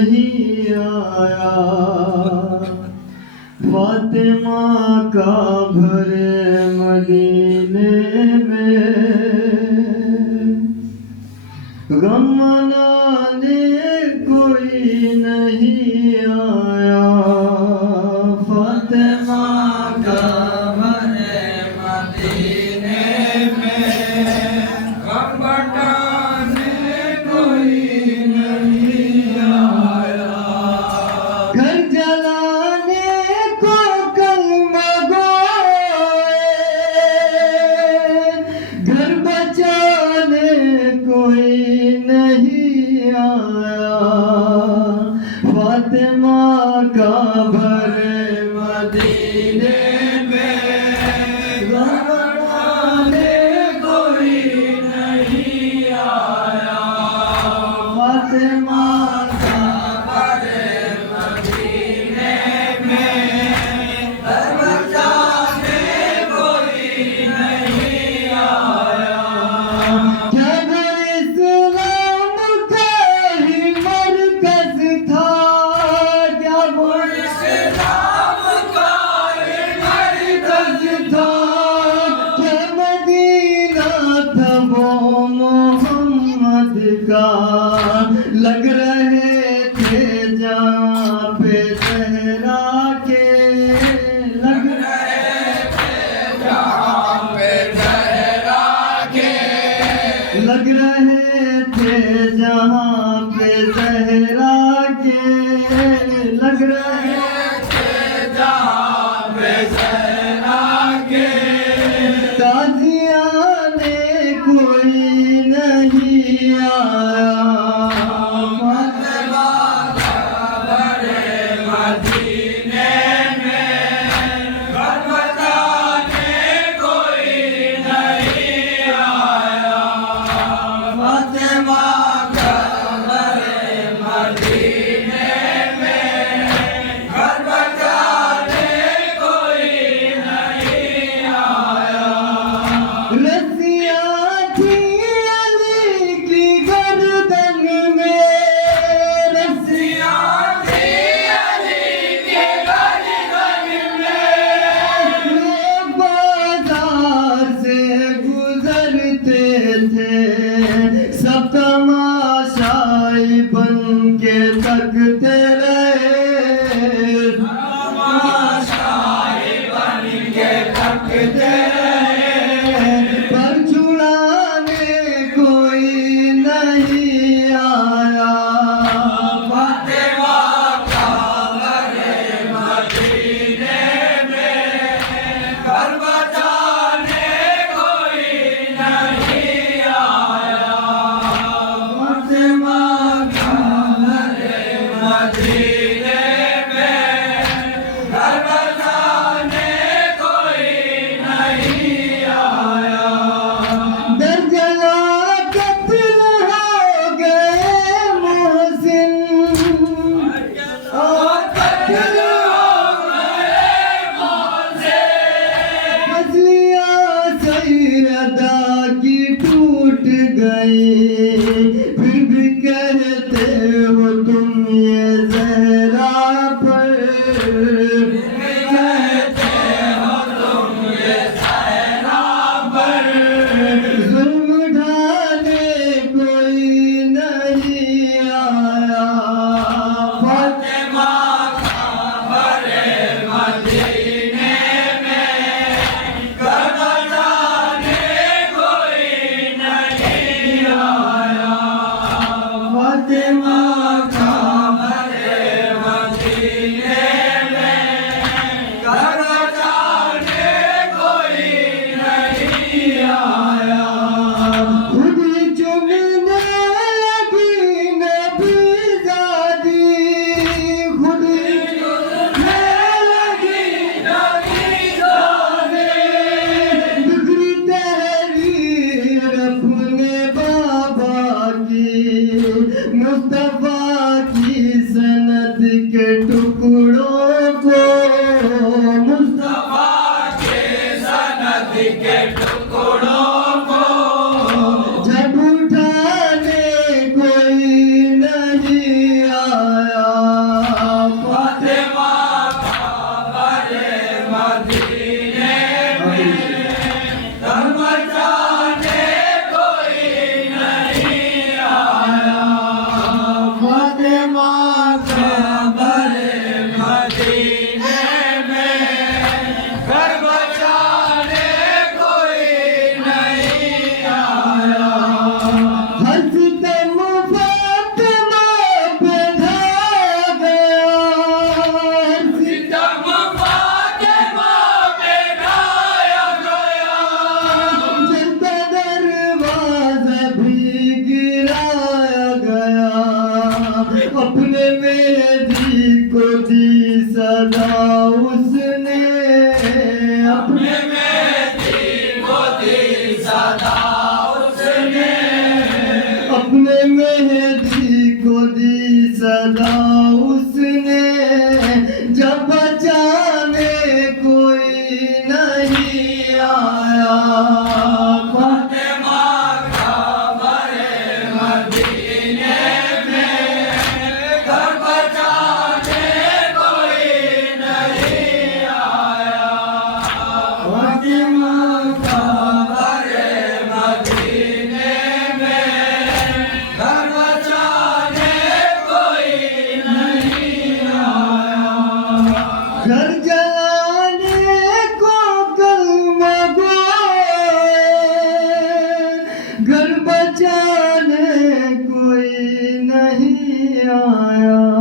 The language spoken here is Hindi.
नहीं आया। फातिमा का भरे मदीने में गम मनाने कोई नहीं आया। फातिमा का भरे मदीने में गम मनाने कोई नहीं आया। घर जलाने को कलमा गोए, घर बचाने कोई नहीं आया। फातिमा का भरे मदीने में गम मनाने कोई नहीं आया। फातिमा का भरे मदीने में गम मनाने कोई नहीं आया। जब इस्लाम का ही मरकज था, जब इस्लाम का ही मरकज था, जब मदीना था वो मोहम्मद का। लग रहे थे जहाँ पे ज़हरा के, लग रहे थे जहाँ पे ज़हरा के, लग रहे थे जहाँ पे ज़हरा के, लग रहे थे जहाँ पे ज़हरा के। ताज़ियाने कोई नहीं आया। फातिमा का भरे मदीने में गम मनाने कोई नहीं आया। फातिमा का भरे मदीने में गम मनाने कोई नहीं आया। रस्सियाँ थी अली की गर्दन में, रस्सियाँ थी अली की गर्दन में। लोग बाजार से गुजरते थे, सब तमाशाई बन के तकते रहे, तमाशाई बन के तकते रहे। पर छुड़ाने कोई नहीं आया। फातिमा का भरे मदीने में घर बचाने कोई नहीं आया। फातिमा का भरे मदीने में घर बचाने कोई नहीं आया। दर जला कत्ल हो गए मोहसिन, और कत्ल हो गए मोहसिन। मछलियाँ सैयदा की टूट गई, फिर भी कहते हो तुम ये ज़हरा पर, कहते हो तुम ये ज़हरा पर। जुल्म ढाने कोई नहीं आया। फातिमा का भरे मदीने में गम मनाने कोई नहीं आया। फातिमा का भरे मदीने में गम मनाने कोई नहीं आया। खुद चुनने लगी नबी ज़ादी, खुद चुनने लगी नबी ज़ादी। बिगड़ी तहरीर अपने बाबा की, मुस्तफा की सनद के टुकड़ों को, मुस्तफा के सनद के टुकड़ों को। जब उठाने कोई नहीं आया। अपने मेहदी को दी सदा उसने, अपने मेहदी को दी सदा उसने, अपने मेहदी को दी सदा उसने, जब बचाने कोई नहीं आया। फातिमा का मरे मदीने में, घर बचाने कोई नहीं आया। फातिमा का मरे मदीने में, घर बचाने कोई नहीं आया। घर जलाने को कलमा गोए, घर बचाने कोई नहीं आया।